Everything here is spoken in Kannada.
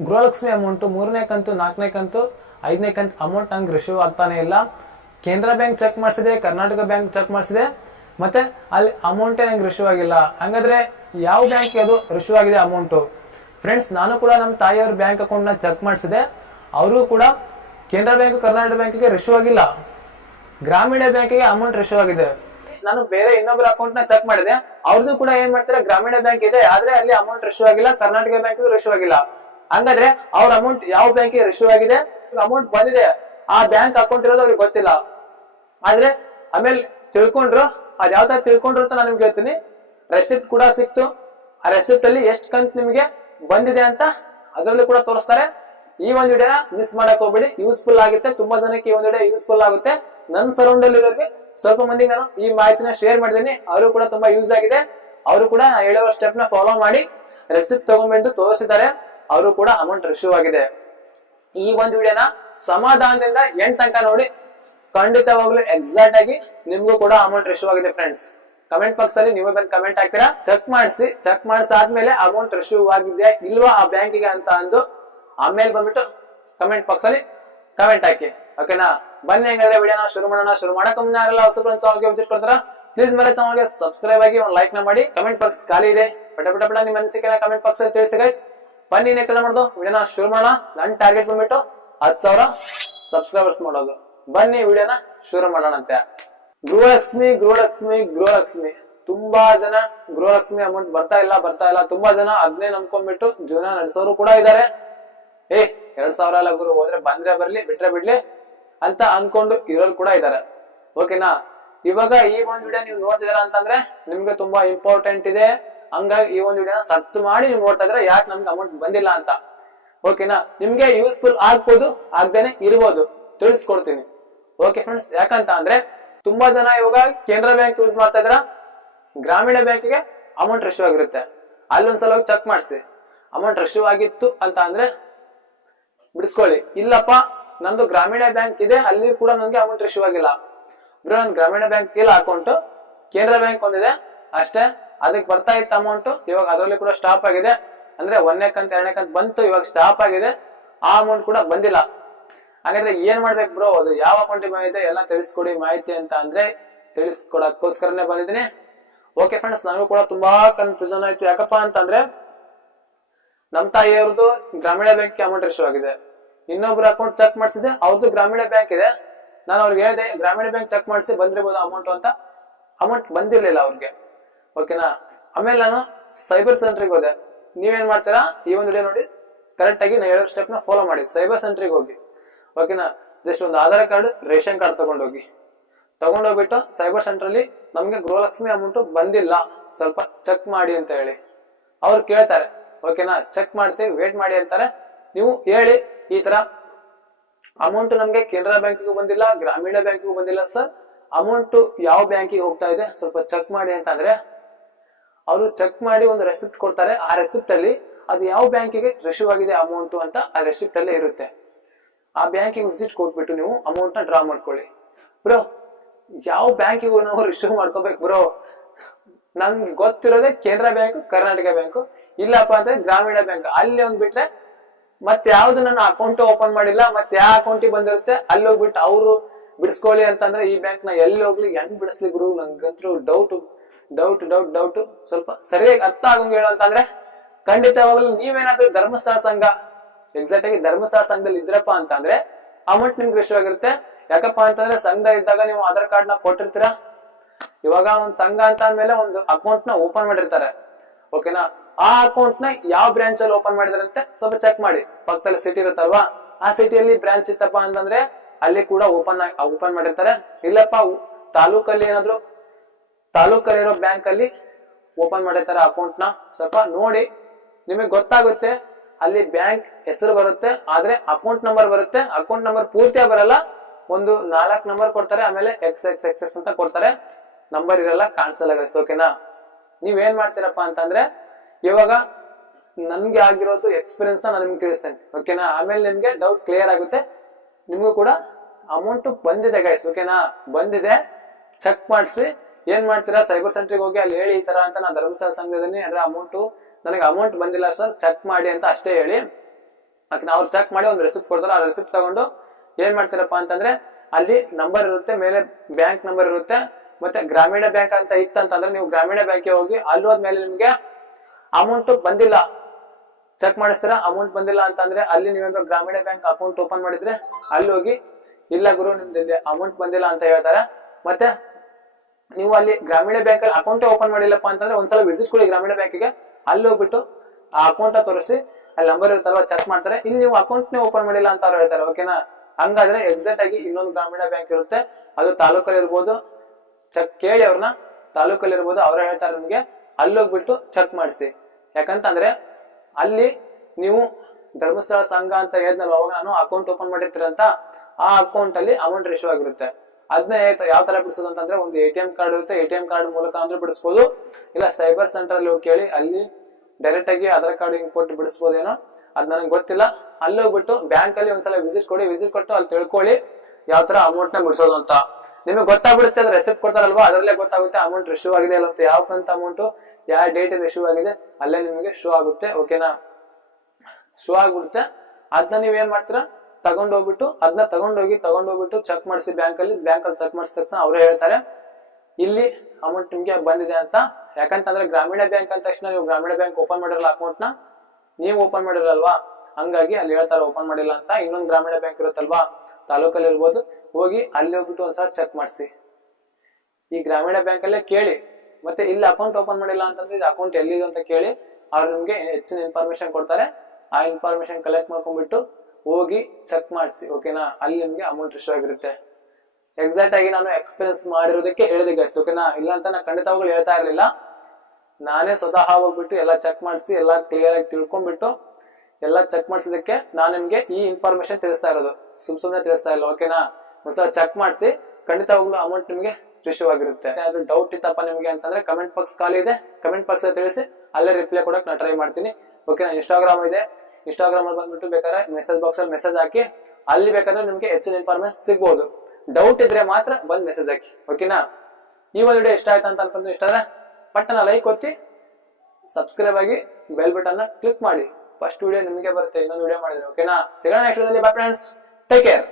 ಗೃಹಲಕ್ಷ್ಮಿ ಅಮೌಂಟ್ ಮೂರನೇ ಕಂತು, ನಾಲ್ಕನೇ ಕಂತು, ಐದನೇ ಕಂತು ಅಮೌಂಟ್ ನಂಗೆ ರಿಸೀವ್ ಆಗ್ತಾನೆ ಇಲ್ಲ. ಕೇಂದ್ರ ಬ್ಯಾಂಕ್ ಚೆಕ್ ಮಾಡಿಸಿದೆ, ಕರ್ನಾಟಕ ಬ್ಯಾಂಕ್ ಚೆಕ್ ಮಾಡಿಸಿದೆ, ಮತ್ತೆ ಅಲ್ಲಿ ಅಮೌಂಟೇ ನಂಗೆ ರಿಸೀವ್ ಆಗಿಲ್ಲ. ಹಂಗಾದ್ರೆ ಯಾವ ಬ್ಯಾಂಕ್ ಅದು ರಿಸೀವ್ ಆಗಿದೆ ಅಮೌಂಟು ಫ್ರೆಂಡ್ಸ್ ನಾನು ಕೂಡ ನಮ್ಮ ತಾಯಿಯವ್ರ ಬ್ಯಾಂಕ್ ಅಕೌಂಟ್ನ ಚೆಕ್ ಮಾಡಿಸಿದೆ. ಅವರು ಕೂಡ ಕೇಂದ್ರ ಬ್ಯಾಂಕ್, ಕರ್ನಾಟಕ ಬ್ಯಾಂಕಿಗೆ ರಿಸೀವ್ ಆಗಿಲ್ಲ. ಗ್ರಾಮೀಣ ಬ್ಯಾಂಕಿಗೆ ಅಮೌಂಟ್ ರಿಸೀವ್ ಆಗಿದೆ. ನಾನು ಬೇರೆ ಇನ್ನೊಬ್ಬರ ಅಕೌಂಟ್ನ ಚೆಕ್ ಮಾಡಿದೆ. ಅವ್ರದ್ದು ಕೂಡ ಏನ್ ಮಾಡ್ತಾರೆ, ಗ್ರಾಮೀಣ ಬ್ಯಾಂಕ್ ಇದೆ, ಆದ್ರೆ ಅಲ್ಲಿ ಅಮೌಂಟ್ ರಿಸೀವ್ ಆಗಿಲ್ಲ, ಕರ್ನಾಟಕ ಬ್ಯಾಂಕ್ ರಿಸೀವ್ ಆಗಿಲ್ಲ. ಹಂಗಾದ್ರೆ ಅವ್ರ ಅಮೌಂಟ್ ಯಾವ ಬ್ಯಾಂಕಿಗೆ ರಿಸೀವ್ ಆಗಿದೆ? ಅಮೌಂಟ್ ಬಂದಿದೆ. ಆ ಬ್ಯಾಂಕ್ ಅಕೌಂಟ್ ಇರೋದು ಅವ್ರಿಗೆ ಗೊತ್ತಿಲ್ಲ. ಆದ್ರೆ ಆಮೇಲೆ ತಿಳ್ಕೊಂಡ್ರು, ಅದ್ ಯಾವ ತಿಳ್ಕೊಂಡ್ರು ಅಂತ ನಾನು ನಿಮ್ಗೆ ಹೇಳ್ತೀನಿ. ರೆಸಿಪ್ಟ್ ಕೂಡ ಸಿಕ್ತು. ಆ ರೆಸಿಪ್ಟ್ ಅಲ್ಲಿ ಎಷ್ಟು ಕಂತ್ ನಿಮಗೆ ಬಂದಿದೆ ಅಂತ ಅದರಲ್ಲೂ ಕೂಡ ತೋರಿಸ್ತಾರೆ. ಈ ಒಂದು ವಿಡಿಯೋನ ಮಿಸ್ ಮಾಡಕ್ ಹೋಗ್ಬೇಡಿ. ಯೂಸ್ಫುಲ್ ಆಗುತ್ತೆ. ತುಂಬಾ ಜನಕ್ಕೆ ಈ ಒಂದು ವಿಡಿಯೋ ಯೂಸ್ಫುಲ್ ಆಗುತ್ತೆ. ನನ್ನ ಸರೌಂಡ್ ಅಲ್ಲಿ ಇರೋರಿಗೆ ಸ್ವಲ್ಪ ಮಂದಿ ನಾನು ಈ ಮಾಹಿತಿನ ಶೇರ್ ಮಾಡಿದ್ದೀನಿ. ಅವರು ಕೂಡ ತುಂಬಾ ಯೂಸ್ ಆಗಿದೆ. ಅವರು ಕೂಡ ಹೇಳೋ ಸ್ಟೆಪ್ನ ಫಾಲೋ ಮಾಡಿ. ರೆಸಿಪ್ಟ್ ತಗೊಂಬಂದು ತೋರಿಸಿದ್ದಾರೆ. ಅವರು ಕೂಡ ಅಮೌಂಟ್ ರಿಸೀವ್ ಆಗಿದೆ. ಈ ಒಂದು ವಿಡಿಯೋನ ಸಮಾಧಾನದಿಂದ ಎಂಟ್ ತನಕ ನೋಡಿ ಖಂಡಿತವಾಗ್ಲೂ ಎಕ್ಸಾಕ್ಟ್ ಆಗಿ ನಿಮ್ಗೂ ಕೂಡ ಅಮೌಂಟ್ ರಿಸೀವ್ ಆಗಿದೆ ಫ್ರೆಂಡ್ಸ್ ಕಮೆಂಟ್ ಬಾಕ್ಸ್ ಅಲ್ಲಿ ನೀವೇ ಬಂದು ಕಮೆಂಟ್ ಹಾಕ್ತೀರಾ? ಚೆಕ್ ಮಾಡಿಸಿ ಚೆಕ್ ಮಾಡಿಸಾದ್ಮೇಲೆ ಅಮೌಂಟ್ ರಿಸೀವ್ ಆಗಿದೆಯಾ ಇಲ್ವಾ ಆ ಬ್ಯಾಂಕಿಗೆ ಅಂತ ಅಂದು ಆಮೇಲೆ ಬಂದ್ಬಿಟ್ಟು ಕಮೆಂಟ್ ಬಾಕ್ಸ್ ಅಲ್ಲಿ ಕಮೆಂಟ್ ಹಾಕಿ. ಓಕೆನಾ ಬನ್ನಿ ಹೆಂಗಾದ್ರೆ ವಿಡಿಯೋನ ಶುರು ಮಾಡೋಣ, ಶುರು ಮಾಡಕ್ ಯಾರೆಲ್ಲ ಹೊಸಬ್ರು ಚಾನಲ್ಗೆ ವಿಸಿಟ್ ಕೊಡ್ತಾರ ಪ್ಲೀಸ್ ಮೇಲೆ ಚಾನಲ್ಗೆ ಸಬ್ಸ್ಕ್ರೈಬ್ ಆಗಿ ಒಂದು ಲೈಕ್ನ ಮಾಡಿ. ಕಮೆಂಟ್ ಬಾಕ್ಸ್ ಖಾಲಿ ಇದೆ. ಪಟ ಪಟ ಪಟ ನಿಮ್ಮ ಅನಿಸಿಕೆನ ಕಮೆಂಟ್ ಬಾಕ್ಸ್ ಅಲ್ಲಿ ತಿಳಿಸಿ ಗೈಸ್ ಬನ್ನಿ ನೆಕ್ಸ್ಟ್ ಮಾಡೋದು. ವಿಡಿಯೋನ ಶುರು ಮಾಡೋಣ. ನನ್ನ ಟಾರ್ಗೆಟ್ ಬಂದ್ಬಿಟ್ಟು ಹತ್ತು ಸಾವಿರ ಸಬ್ಸ್ಕ್ರೈಬರ್ಸ್ ಮಾಡೋದು. ಬನ್ನಿ ವಿಡಿಯೋನ ಶುರು ಮಾಡೋಣಂತೆ ಗೃಹಲಕ್ಷ್ಮಿ ಗೃಹಲಕ್ಷ್ಮಿ ಗೃಹಲಕ್ಷ್ಮಿ. ತುಂಬಾ ಜನ ಗೃಹಲಕ್ಷ್ಮಿ ಅಮೌಂಟ್ ಬರ್ತಾ ಇಲ್ಲ ಬರ್ತಾ ಇಲ್ಲ. ತುಂಬಾ ಜನ ಅದನ್ನೇ ನಂಬ್ಕೊಂಡ್ಬಿಟ್ಟು ಜೀವನ ನಡೆಸೋರು ಕೂಡ ಇದಾರೆ ಏ, ಎರಡ್ ಸಾವಿರ ಎಲ್ಲ ಗುರು, ಹೋದ್ರೆ ಬಂದ್ರೆ ಬರ್ಲಿ, ಬಿಟ್ರೆ ಬಿಡ್ಲಿ ಅಂತ ಅನ್ಕೊಂಡು ಇರೋರು ಕೂಡ ಇದಾರೆ ಓಕೆನಾ ಇವಾಗ ಈ ಒಂದ್ ವಿಡಿಯೋ ನೀವು ನೋಡ್ತಿದಾರ ಅಂತಂದ್ರೆ ನಿಮ್ಗೆ ತುಂಬಾ ಇಂಪಾರ್ಟೆಂಟ್ ಇದೆ. ಹಂಗಾಗಿ ಈ ಒಂದು ವಿಡಿಯೋನ ಸರ್ಚ್ ಮಾಡಿ ನೀವು ನೋಡ್ತಾ ಇದ್ರೆ ಯಾಕೆ ನಮ್ಗೆ ಅಮೌಂಟ್ ಬಂದಿಲ್ಲ ಅಂತ. ಓಕೆನಾ ನಿಮ್ಗೆ ಯೂಸ್ಫುಲ್ ಆಗ್ಬೋದು, ಆಗ್ದೇನೆ ಇರ್ಬೋದು. ತಿಳಿಸ್ಕೊಡ್ತೀನಿ. ಓಕೆ ಫ್ರೆಂಡ್ಸ್ ಯಾಕಂತ ಅಂದ್ರೆ ತುಂಬಾ ಜನ ಇವಾಗ ಕೆನರಾ ಬ್ಯಾಂಕ್ ಯೂಸ್ ಮಾಡ್ತಾ ಇದ್ರ, ಗ್ರಾಮೀಣ ಬ್ಯಾಂಕಿಗೆ ಅಮೌಂಟ್ ರಶ್ಯೂ ಆಗಿರುತ್ತೆ. ಅಲ್ಲೊಂದ್ಸಲ ಹೋಗಿ ಚೆಕ್ ಮಾಡಿಸಿ. ಅಮೌಂಟ್ ರಶ್ಯೂ ಆಗಿತ್ತು ಅಂತ ಅಂದ್ರೆ ಬಿಡಿಸ್ಕೊಳ್ಳಿ. ಇಲ್ಲಪ್ಪ, ನಂದು ಗ್ರಾಮೀಣ ಬ್ಯಾಂಕ್ ಇದೆ, ಅಲ್ಲಿ ಕೂಡ ನನಗೆ ಅಮೌಂಟ್ ರಿಸೀವ್ ಆಗಿಲ್ಲ. ಬ್ರೋ ಗ್ರಾಮೀಣ ಬ್ಯಾಂಕ್ ಇಲ್ಲ ಅಕೌಂಟ್ ಕೆನರಾ ಬ್ಯಾಂಕ್ ಒಂದಿದೆ, ಅಷ್ಟೇ. ಅದಕ್ಕೆ ಬರ್ತಾ ಇತ್ತು ಅಮೌಂಟ್ ಇವಾಗ ಅದರಲ್ಲಿ ಕೂಡ ಸ್ಟಾಪ್ ಆಗಿದೆ. ಅಂದ್ರೆ ಒಂದನೇ ಕಂತ ಎರಡನೇ ಕಂತ ಬಂತು, ಇವಾಗ ಸ್ಟಾಪ್ ಆಗಿದೆ. ಆ ಅಮೌಂಟ್ ಕೂಡ ಬಂದಿಲ್ಲ. ಹಾಗಾದ್ರೆ ಏನ್ ಮಾಡ್ಬೇಕು ಬ್ರೋ ಅದು ಯಾವ ಅಕೌಂಟಿಗೆ ಬಂದಿದೆ? ಎಲ್ಲ ತಿಳಿಸ್ಕೊಡಿ ಮಾಹಿತಿ ಅಂತ ಅಂದ್ರೆ ತಿಳಿಸ್ಕೊಡಕ್ಕೋಸ್ಕರನೇ ಬಂದಿದ್ದೀನಿ. ಓಕೆ ಫ್ರೆಂಡ್ಸ್ ನನಗೂ ಕೂಡ ತುಂಬಾ ಕನ್ಫ್ಯೂಷನ್ ಆಯ್ತು. ಯಾಕಪ್ಪ ಅಂತಂದ್ರೆ ನಮ್ ತಾಯಿಯವ್ರದ್ದು ಗ್ರಾಮೀಣ ಬ್ಯಾಂಕ್ ಅಮೌಂಟ್ ಇಶ್ಯೂ ಆಗಿದೆ. ಇನ್ನೊಬ್ರು ಅಕೌಂಟ್ ಚೆಕ್ ಮಾಡಿಸಿದೆ ಅವ್ರದ್ದು ಗ್ರಾಮೀಣ ಬ್ಯಾಂಕ್ ಇದೆ. ನಾನು ಅವ್ರಿಗೆ ಹೇಳಿದೆ, ಗ್ರಾಮೀಣ ಬ್ಯಾಂಕ್ ಚೆಕ್ ಮಾಡಿಸಿ ಬಂದಿರ್ಬೋದು ಅಮೌಂಟ್ ಅಂತ. ಅಮೌಂಟ್ ಬಂದಿರ್ಲಿಲ್ಲ ಅವ್ರಿಗೆ. ಓಕೆನಾ ಆಮೇಲೆ ನಾನು ಸೈಬರ್ ಸೆಂಟ್ರಿಗೆ ಹೋದೆ. ನೀವೇನ್ ಮಾಡ್ತೀರಾ? ಈ ಒಂದು ವಿಡಿಯೋ ನೋಡಿ. ಕರೆಕ್ಟ್ ಆಗಿ ನಾನು ಹೇಳೋ ಸ್ಟೆಪ್ನ ಫಾಲೋ ಮಾಡಿ. ಸೈಬರ್ ಸೆಂಟ್ರಿಗೆ ಹೋಗಿ. ಓಕೆನಾ ಜಸ್ಟ್ ಒಂದು ಆಧಾರ್ ಕಾರ್ಡ್ ರೇಷನ್ ಕಾರ್ಡ್ ತಗೊಂಡೋಗಿ. ತಗೊಂಡೋಗ್ಬಿಟ್ಟು ಸೈಬರ್ ಸೆಂಟರ್ ಅಲ್ಲಿ ನಮ್ಗೆ ಗೃಹಲಕ್ಷ್ಮಿ ಅಮೌಂಟ್ ಬಂದಿಲ್ಲ. ಸ್ವಲ್ಪ ಚೆಕ್ ಮಾಡಿ ಅಂತ ಹೇಳಿ. ಅವ್ರು ಕೇಳ್ತಾರೆ. ಓಕೆನಾ ಚೆಕ್ ಮಾಡ್ತೀವಿ ವೇಟ್ ಮಾಡಿ ಅಂತಾರೆ. ನೀವು ಹೇಳಿ, ಈ ತರ ಅಮೌಂಟ್ ನಮ್ಗೆ ಕೆನರಾ ಬ್ಯಾಂಕಿಗೂ ಬಂದಿಲ್ಲ, ಗ್ರಾಮೀಣ ಬ್ಯಾಂಕಿಗೂ ಬಂದಿಲ್ಲ ಸರ್ ಅಮೌಂಟ್ ಯಾವ ಬ್ಯಾಂಕಿಗೆ ಹೋಗ್ತಾ ಇದೆ? ಸ್ವಲ್ಪ ಚೆಕ್ ಮಾಡಿ ಅಂತ ಅವರು ಚೆಕ್ ಮಾಡಿ ಒಂದು ರೆಸಿಪ್ಟ್ ಕೊಡ್ತಾರೆ. ಆ ರೆಸಿಪ್ಟ್ ಅಲ್ಲಿ ಅದು ಯಾವ ಬ್ಯಾಂಕಿಗೆ ರಿಸೀವ್ ಆಗಿದೆ ಅಮೌಂಟ್ ಅಂತ ಆ ರೆಸಿಪ್ಟ್ ಅಲ್ಲೇ ಇರುತ್ತೆ. ಆ ಬ್ಯಾಂಕಿಗೆ ವಿಸಿಟ್ ಕೊಟ್ಬಿಟ್ಟು ನೀವು ಅಮೌಂಟ್ನ ಡ್ರಾ ಮಾಡ್ಕೊಳ್ಳಿ. ಬ್ರೋ ಯಾವ ಬ್ಯಾಂಕಿಗೂ ನಾವು ರಿಸೀವ್ ಮಾಡ್ಕೋಬೇಕು ಬ್ರೋ ನಂಗೆ ಗೊತ್ತಿರೋದೇ ಕೇಂದ್ರ ಬ್ಯಾಂಕ್ ಕರ್ನಾಟಕ ಬ್ಯಾಂಕ್ ಇಲ್ಲಪ್ಪ ಅಂದ್ರೆ ಗ್ರಾಮೀಣ ಬ್ಯಾಂಕ್ ಅಲ್ಲಿ ಒಂದ್ ಬಿಟ್ರೆ ಮತ್ತೆ ಯಾವ್ದು ನನ್ನ ಅಕೌಂಟ್ ಓಪನ್ ಮಾಡಿಲ್ಲ, ಮತ್ತೆ ಯಾವ ಅಕೌಂಟಿಗೆ ಬಂದಿರುತ್ತೆ, ಅಲ್ಲಿ ಹೋಗ್ಬಿಟ್ಟು ಅವರು ಬಿಡಿಸ್ಕೊಳ್ಳಿ ಅಂತಂದ್ರೆ ಈ ಬ್ಯಾಂಕ್ನ ಎಲ್ಲಿ ಹೋಗ್ಲಿ, ಹೆಂಗ್ ಬಿಡಿಸ್ಲಿ ಗುರು? ನಂಗಂತೂ ಡೌಟ್ ಡೌಟ್ ಡೌಟ್ ಡೌಟ್ ಸ್ವಲ್ಪ ಸರಿಯಾಗಿ ಅರ್ಥ ಆಗಂಗ್ ಹೇಳು ಅಂತಂದ್ರೆ, ಖಂಡಿತವಾಗ್ಲೂ ನೀವೇನಾದ್ರೂ ಧರ್ಮಸ್ಥಳ ಸಂಘ ಎಕ್ಸಾಕ್ಟ್ ಆಗಿ ಧರ್ಮಸ್ಥಳ ಸಂಘದಲ್ಲಿ ಇದ್ರಪ್ಪ ಅಂತಂದ್ರೆ ಅಮೌಂಟ್ ನಿಮ್ಗೆ ಆಗಿರುತ್ತೆ. ಯಾಕಪ್ಪ ಅಂತಂದ್ರೆ ಸಂಘ ಇದ್ದಾಗ ನೀವು ಆಧಾರ್ ಕಾರ್ಡ್ನ ಕೊಟ್ಟಿರ್ತೀರಾ? ಇವಾಗ ಒಂದ್ ಸಂಘ ಅಂತ ಅಂದ್ಮೇಲೆ ಒಂದು ಅಕೌಂಟ್ನ ಓಪನ್ ಮಾಡಿರ್ತಾರೆ. ಓಕೆನಾ ಆ ಅಕೌಂಟ್ನ ಯಾವ ಬ್ರಾಂಚ್ ಅಲ್ಲಿ ಓಪನ್ ಮಾಡಿದಾರಂತೆ? ಸ್ವಲ್ಪ ಚೆಕ್ ಮಾಡಿ. ಪಕ್ಕದಲ್ಲಿ ಸಿಟಿ ಇರುತ್ತಲ್ವಾ? ಆ ಸಿಟಿಯಲ್ಲಿ ಬ್ರಾಂಚ್ ಇತ್ತಪ್ಪ ಅಂತಂದ್ರೆ, ಅಲ್ಲಿ ಕೂಡ ಓಪನ್ ಓಪನ್ ಮಾಡಿರ್ತಾರೆ. ಇಲ್ಲಪ್ಪ, ತಾಲೂಕಲ್ಲಿ ಏನಾದ್ರು ತಾಲೂಕಲ್ಲಿರೋ ಬ್ಯಾಂಕ್ ಅಲ್ಲಿ ಓಪನ್ ಮಾಡಿರ್ತಾರೆ ಅಕೌಂಟ್ನ ಸ್ವಲ್ಪ ನೋಡಿ. ನಿಮಗೆ ಗೊತ್ತಾಗುತ್ತೆ, ಅಲ್ಲಿ ಬ್ಯಾಂಕ್ ಹೆಸರು ಬರುತ್ತೆ, ಆದ್ರೆ ಅಕೌಂಟ್ ನಂಬರ್ ಬರುತ್ತೆ. ಅಕೌಂಟ್ ನಂಬರ್ ಪೂರ್ತಿಯಾಗಿ ಬರಲ್ಲ. ಒಂದು ನಾಲ್ಕು ನಂಬರ್ ಕೊಡ್ತಾರೆ, ಆಮೇಲೆ ಎಕ್ಸ್ ಎಕ್ಸ್ ಎಕ್ಸ್ ಎಕ್ಸ್ ಅಂತ ಕೊಡ್ತಾರೆ. ನಂಬರ್ ಇರಲ್ಲ ಕಾಣಿಸಲ್ಲ ಗೈಸ್ ಓಕೆನಾ ನೀವೇನ್ ಮಾಡ್ತೀರಪ್ಪ ಅಂತಂದ್ರೆ, ಇವಾಗ ನನ್ಗೆ ಆಗಿರೋದು ಎಕ್ಸ್ಪೀರಿಯನ್ಸ್ ನಾನು ನಿಮ್ಗೆ ತಿಳಿಸ್ತೇನೆ ಓಕೆನಾ ಆಮೇಲೆ ನಿಮ್ಗೆ ಡೌಟ್ ಕ್ಲಿಯರ್ ಆಗುತ್ತೆ. ನಿಮಗೂ ಕೂಡ ಅಮೌಂಟ್ ಬಂದಿದೆ ಗೈಸ್ ಓಕೆನಾ ಬಂದಿದೆ. ಚೆಕ್ ಮಾಡಿಸಿ. ಏನ್ ಮಾಡ್ತೀರಾ? ಸೈಬರ್ ಸೆಂಟ್ರಿಗೆ ಹೋಗಿ ಅಲ್ಲಿ ಹೇಳಿ ಈ ತರ ಅಂತ ನಾನು ಧರ್ಮಸ್ಥಳ ಸಂಘದಲ್ಲಿ ಅಂದ್ರೆ ಅಮೌಂಟ್ ನನಗೆ ಅಮೌಂಟ್ ಬಂದಿಲ್ಲ ಸರ್ ಚೆಕ್ ಮಾಡಿ ಅಂತ ಅಷ್ಟೇ ಹೇಳಿ. ಅವ್ರು ಚೆಕ್ ಮಾಡಿ ಒಂದು ರೆಸಿಪ್ಟ್ ಕೊಡ್ತಾರೆ. ಆ ರೆಸಿಪ್ಟ್ ತಗೊಂಡು ಏನ್ ಮಾಡ್ತೀರಪ್ಪ ಅಂತಂದ್ರೆ ಅಲ್ಲಿ ನಂಬರ್ ಇರುತ್ತೆ, ಮೇಲೆ ಬ್ಯಾಂಕ್ ನಂಬರ್ ಇರುತ್ತೆ, ಮತ್ತೆ ಗ್ರಾಮೀಣ ಬ್ಯಾಂಕ್ ಅಂತ ಇತ್ತಂತಂದ್ರೆ ನೀವು ಗ್ರಾಮೀಣ ಬ್ಯಾಂಕ್ಗೆ ಹೋಗಿ ಅಲ್ಲಿ ಹೋದ್ಮೇಲೆ ನಿಮ್ಗೆ ಅಮೌಂಟ್ ಬಂದಿಲ್ಲ. ಚೆಕ್ ಮಾಡಿಸ್ತೀರಾ? ಅಮೌಂಟ್ ಬಂದಿಲ್ಲ ಅಂತಂದ್ರೆ ಅಲ್ಲಿ ನೀವೇನಾದ್ರು ಗ್ರಾಮೀಣ ಬ್ಯಾಂಕ್ ಅಕೌಂಟ್ ಓಪನ್ ಮಾಡಿದ್ರೆ ಅಲ್ಲಿ ಹೋಗಿ, ಇಲ್ಲ ಗುರು, ನಿಮ್ದು ಅಮೌಂಟ್ ಬಂದಿಲ್ಲ ಅಂತ ಹೇಳ್ತಾರೆ. ಮತ್ತೆ ನೀವು ಅಲ್ಲಿ ಗ್ರಾಮೀಣ ಬ್ಯಾಂಕ್ ಅಲ್ಲಿ ಅಕೌಂಟ್ ಓಪನ್ ಮಾಡಿಲ್ಲಪ್ಪ ಅಂತಂದ್ರೆ ಒಂದ್ಸಲ ವಿಸಿಟ್ ಕೊಡಿ ಗ್ರಾಮೀಣ ಬ್ಯಾಂಕಿಗೆ ಅಲ್ಲಿ ಹೋಗ್ಬಿಟ್ಟು ಆ ಅಕೌಂಟ್ ತೋರಿಸಿ ಅಲ್ಲಿ ನಂಬರ್ ಇರುತ್ತಲ್ವ ಚೆಕ್ ಮಾಡ್ತಾರೆ. ಇಲ್ಲಿ ನೀವು ಅಕೌಂಟ್ ನೇ ಓಪನ್ ಮಾಡಿಲ್ಲ ಅಂತ ಅವ್ರು ಹೇಳ್ತಾರೆ ಓಕೆನಾ ಹಂಗಾದ್ರೆ ಎಕ್ಸಾಕ್ಟ್ ಆಗಿ ಇನ್ನೊಂದು ಗ್ರಾಮೀಣ ಬ್ಯಾಂಕ್ ಇರುತ್ತೆ. ಅದು ತಾಲೂಕಲ್ಲಿ ಇರ್ಬೋದು. ಚೆಕ್ ಕೇಳಿ ಅವ್ರನ್ನ ತಾಲೂಕಲ್ಲಿ ಇರ್ಬೋದು, ಅವ್ರು ಹೇಳ್ತಾರೆ ನಿಮ್ಗೆ. ಅಲ್ಲಿ ಹೋಗ್ಬಿಟ್ಟು ಚೆಕ್ ಮಾಡಿಸಿ. ಯಾಕಂತಂದ್ರೆ ಅಲ್ಲಿ ನೀವು ಧರ್ಮಸ್ಥಳ ಸಂಘ ಅಂತ ಹೇಳಿದ್ನಲ್ಲ ಅವಾಗ ನಾನು ಅಕೌಂಟ್ ಓಪನ್ ಮಾಡಿರ್ತೀರಂತ, ಆ ಅಕೌಂಟ್ ಅಲ್ಲಿ ಅಮೌಂಟ್ ರಿಶ್ಯೂ ಆಗಿರುತ್ತೆ. ಅದನ್ನ ಯಾವ ತರ ಬಿಡಿಸೋದು ಅಂತಂದ್ರೆ ಒಂದು ಎ ಟಿ ಎಂ ಕಾರ್ಡ್ ಇರುತ್ತೆ. ಎ ಟಿ ಎಂ ಕಾರ್ಡ್ ಮೂಲಕ ಅಂದ್ರೆ ಬಿಡಿಸ್ಬೋದು. ಇಲ್ಲ, ಸೈಬರ್ ಸೆಂಟರ್ ಅಲ್ಲಿ ಹೋಗಿ ಕೇಳಿ, ಅಲ್ಲಿ ಡೈರೆಕ್ಟ್ ಆಗಿ ಆಧಾರ್ ಕಾರ್ಡ್ ಹಿಂಗ್ ಕೊಟ್ಟು ಬಿಡಿಸ್ಬೋದೇನೋ, ಅದ್ ನನಗೆ ಗೊತ್ತಿಲ್ಲ. ಅಲ್ಲಿ ಹೋಗ್ಬಿಟ್ಟು ಬ್ಯಾಂಕ್ ಅಲ್ಲಿ ಒಂದ್ಸಲ ವಿಸಿಟ್ ಕೊಡಿ ವಿಸಿಟ್ ಕೊಟ್ಟು ಅಲ್ಲಿ ತಿಳ್ಕೊಳ್ಳಿ ಯಾವ ತರ ಅಮೌಂಟ್ನ ಬಿಡಿಸೋದು ಅಂತ. ನಿಮಗೆ ಗೊತ್ತಾಗ್ಬಿಡುತ್ತೆ ಅದ್ರ ರೆಸಿಪ್ಟ್ ಕೊಡ್ತಾರಲ್ವಾ? ಅದರಲ್ಲೇ ಗೊತ್ತಾಗುತ್ತೆ ಅಮೌಂಟ್ ರಿಶ್ಯೂ ಆಗಿದೆ ಅಲ್ಲ ಅಂತ. ಯಾವ ಕಂತ ಅಮೌಂಟ್ ಯಾವ ಡೇಟ್ ರಿಶ್ಯೂ ಆಗಿದೆ, ಅಲ್ಲೇ ನಿಮಗೆ ಶೋ ಆಗುತ್ತೆ. ಓಕೆನಾ ಶೋ ಆಗ್ಬಿಡುತ್ತೆ. ಅದನ್ನ ನೀವೇನ್ ಮಾಡ್ತೀರಾ? ತಗೊಂಡ್ ಹೋಗ್ಬಿಟ್ಟು ಅದನ್ನ ತಗೊಂಡೋಗಿ ತಗೊಂಡೋಗ್ಬಿಟ್ಟು ಚೆಕ್ ಮಾಡಿಸಿ ಬ್ಯಾಂಕ್ ಅಲ್ಲಿ ಬ್ಯಾಂಕ್ ಅಲ್ಲಿ ಚೆಕ್ ಮಾಡಿಸಿದ ತಕ್ಷಣ ಅವರೇ ಹೇಳ್ತಾರೆ, ಇಲ್ಲಿ ಅಮೌಂಟ್ ನಿಮ್ಗೆ ಬಂದಿದೆ ಅಂತ? ಯಾಕಂತಂದ್ರೆ ಗ್ರಾಮೀಣ ಬ್ಯಾಂಕ್ ಅಂದ ತಕ್ಷಣ ನೀವು ಗ್ರಾಮೀಣ ಬ್ಯಾಂಕ್ ಓಪನ್ ಮಾಡಿರಲ್ಲ ಅಕೌಂಟ್ನ, ನೀವು ಓಪನ್ ಮಾಡಿರಲ್ವಾ? ಹಂಗಾಗಿ ಅಲ್ಲಿ ಹೇಳ್ತಾರೆ ಓಪನ್ ಮಾಡಿಲ್ಲ ಅಂತ. ಇನ್ನೊಂದು ಗ್ರಾಮೀಣ ಬ್ಯಾಂಕ್ ಇರುತ್ತಲ್ವಾ? ತಾಲೂಕಲ್ಲಿ ಇರ್ಬೋದು. ಹೋಗಿ ಅಲ್ಲಿ ಹೋಗ್ಬಿಟ್ಟು ಒಂದ್ಸಲ ಚೆಕ್ ಮಾಡಿಸಿ. ಈ ಗ್ರಾಮೀಣ ಬ್ಯಾಂಕ್ ಅಲ್ಲೇ ಕೇಳಿ, ಮತ್ತೆ ಇಲ್ಲಿ ಅಕೌಂಟ್ ಓಪನ್ ಮಾಡಿಲ್ಲ ಅಂತಂದ್ರೆ ಇದು ಅಕೌಂಟ್ ಎಲ್ಲಿದೆ? ಅಂತ ಕೇಳಿ, ಅವ್ರು ನಿಮ್ಗೆ ಹೆಚ್ಚಿನ ಇನ್ಫಾರ್ಮೇಶನ್ ಕೊಡ್ತಾರೆ. ಆ ಇನ್ಫಾರ್ಮೇಶನ್ ಕಲೆಕ್ಟ್ ಮಾಡ್ಕೊಂಡ್ಬಿಟ್ಟು ಹೋಗಿ ಚೆಕ್ ಮಾಡಿಸಿ ಓಕೆನಾ ಅಲ್ಲಿ ನಿಮ್ಗೆ ಅಮೌಂಟ್ ರಿಶೀವ್ ಆಗಿರುತ್ತೆ. ಎಕ್ಸಾಕ್ಟ್ ಆಗಿ ನಾನು ಎಕ್ಸ್ಪೀರಿಯನ್ಸ್ ಮಾಡಿರೋದಕ್ಕೆ ಹೇಳಿದೆ ಗೈಸ್ ಓಕೆನಾ ಇಲ್ಲ ಅಂತ ನಾನು ಖಂಡಿತವಾಗ್ಲೂ ಹೇಳ್ತಾ ಇರಲಿಲ್ಲ. ನಾನೇ ಸ್ವತಃ ಹೋಗ್ಬಿಟ್ಟು ಎಲ್ಲ ಚೆಕ್ ಮಾಡಿಸಿ, ಎಲ್ಲ ಕ್ಲಿಯರ್ ಆಗಿ ತಿಳ್ಕೊಂಡ್ಬಿಟ್ಟು ಎಲ್ಲ ಚೆಕ್ ಮಾಡಿಸಿದಕ್ಕೆ ನಾನು ನಿಮ್ಗೆ ಈ ಇನ್ಫಾರ್ಮೇಶನ್ ತಿಳಿಸ್ತಾ ಇರೋದು. ಸುಮ್ ಸುಮ್ನೆ ತಿಳಿಸ್ತಾ ಇಲ್ಲ ಓಕೆನಾ ಒಂದ್ಸಲ ಚೆಕ್ ಮಾಡಿಸಿ, ಖಂಡಿತವಾಗ್ಲೂ ಅಮೌಂಟ್ ನಿಮ್ಗೆ ರಿಸೀವ್ ಆಗಿರುತ್ತೆ. ಏನಾದ್ರು ಡೌಟ್ ಇತ್ತಪ್ಪ ನಿಮ್ಗೆ ಅಂತಂದ್ರೆ ಕಮೆಂಟ್ ಬಾಕ್ಸ್ ಖಾಲಿ ಇದೆ. ಕಮೆಂಟ್ ಬಾಕ್ಸ್ ತಿಳಿಸಿ, ಅಲ್ಲೇ ರಿಪ್ಲೈ ಕೊಡಕ್ ನಾನು ಟ್ರೈ ಮಾಡ್ತೀನಿ. ಓಕೆನಾ ಇನ್ಸ್ಟಾಗ್ರಾಮ್ ಇದೆ. ಇನ್ಸ್ಟಾಗ್ರಾಮ್ ಅಲ್ಲಿ ಬಂದ್ಬಿಟ್ಟು ಬೇಕಾದ್ರೆ ಮೆಸೇಜ್ ಬಾಕ್ಸ್ ಅಲ್ಲಿ ಮೆಸೇಜ್ ಹಾಕಿ, ಅಲ್ಲಿ ಬೇಕಾದ್ರೆ ನಿಮ್ಗೆ ಹೆಚ್ಚಿನ ಇನ್ಫಾರ್ಮೇಶನ್ ಸಿಗ್ಬೋದು. ಡೌಟ್ ಇದ್ರೆ ಮಾತ್ರ ಬಂದ್ ಮೆಸೇಜ್ ಹಾಕಿ ಓಕೆನಾ ಈ ಒಂದು ವಿಡಿಯೋ ಇಷ್ಟ ಆಯ್ತಾ ಅಂತ ಅನ್ಕೊಂಡು ಇಷ್ಟ ಆದ್ರೆ ಪಟ್ಟನ ಲೈಕ್ ಒತ್ತಿ ಸಬ್ಸ್ಕ್ರೈಬ್ ಆಗಿ ಬೆಲ್ ಬಟನ್ ಕ್ಲಿಕ್ ಮಾಡಿ. ಫಸ್ಟ್ ವಿಡಿಯೋ ನಿಮಗೆ ಬರುತ್ತೆ, ಇನ್ನೊಂದು ವಿಡಿಯೋ ಮಾಡಿದ್ರೆ ಓಕೆನಾ ಸಿಗೋಣ next bye friends take care